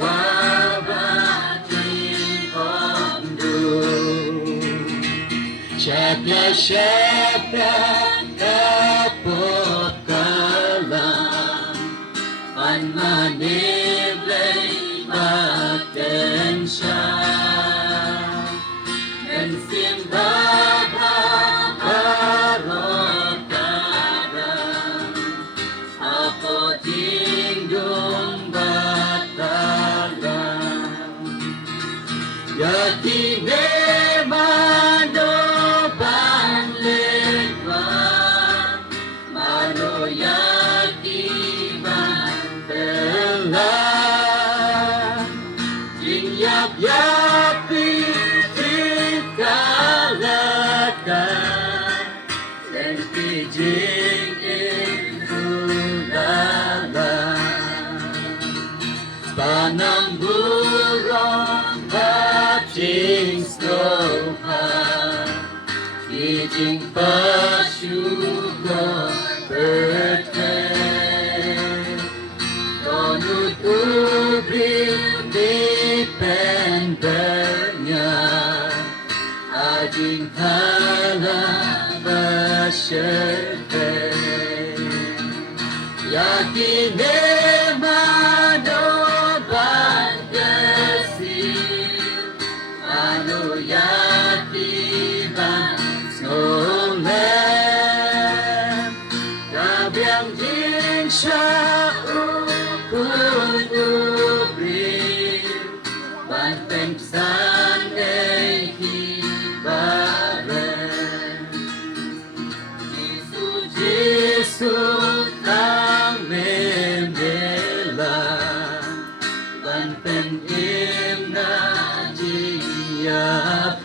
ว่าที่ผมดูSiapa-siapa kapot kalam Pan maniblay patensya En simbaba karotaran Apo tingdong batalan Yati mano banlegwan Mano yati bantelan Jingyap-yapi tikalakan Lenti jingin ulalan Panang burong bating slohan Kijing pasyugo berten Donut ubri dipendernya Ajing halabaserte Yakin mano bandesil Ano yati ban snowman Kabyang din siya ukun ubri Banteng sanay hibaren Jisu tang membela Banteng im na jiyap